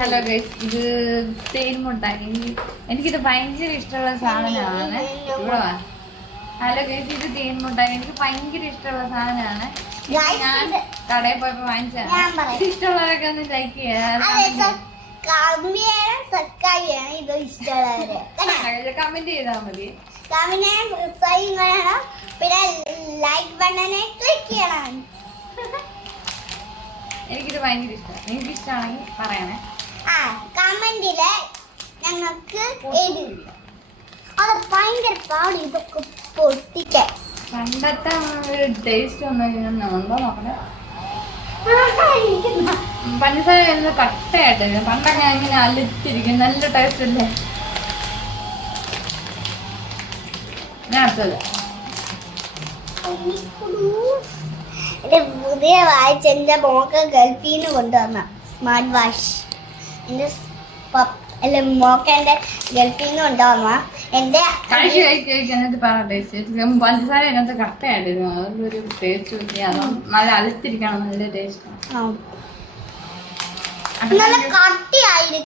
Hello guys ഇത് തേൻ മുട്ടായി എനിക്കിത് ഭയങ്കര ഇഷ്ടമുള്ള സാധനമാണ്. ഹലോ ഗൈസ് ഇത് തേൻ മുട്ടായി എനിക്ക് ഭയങ്കര ഇഷ്ടമുള്ള സാധനമാണ്. ഞാൻ കടയിൽ പോയപ്പോ വാങ്ങിച്ച. ഇത് ഇഷ്ടമുള്ളവരൊക്കെ ഒന്ന് ലൈക്ക് ചെയ്യാം. കമന്റ് ചെയ്താൽ മതി. പിന്നെ ലൈക്ക് ബട്ടനെ ക്ലിക്ക് ചെയ്യണം. എനിക്കിത് ഭയങ്കര ഇഷ്ടം. നിങ്ങൾക്ക് ഇഷ്ടമാണെങ്കിൽ പറയണേ. ആ കമന്റിൽ ഞങ്ങൾക്ക് അത് ഭയങ്കര പാട് ഇതൊക്കെ പൊട്ടിക്കാൻ. പണ്ടത്തെ ടേസ്റ്റ് പഞ്ചസാര കട്ടയായിട്ട്. പണ്ടൊക്കെ ഇങ്ങനെ അലിച്ചിരിക്കും നല്ല ടേസ്റ്റ് അല്ലേ? ഞാൻ അടുത്തത്. പുതിയ വായിച്ച എന്റെ മോക്ക് ഗൾഫിന്ന് കൊണ്ടുവന്ന സ്മാർട്ട് വാച്ച്. പപ്പ അല്ല മോക്ക് എന്റെ ഗൾഫിൽ നിന്ന് ഉണ്ടാവുന്ന എന്റെ കഴിച്ച് കഴിച്ച് കഴിച്ച് എന്നിട്ട് പറ ടേസ്റ്റ് പഞ്ചസാര അതിനകത്ത് അതൊരു ടേസ്റ്റ് നല്ല അലത്തിരിക്കണം. നല്ല ടേസ്റ്റ് നല്ല കട്ടിയായിരിക്കും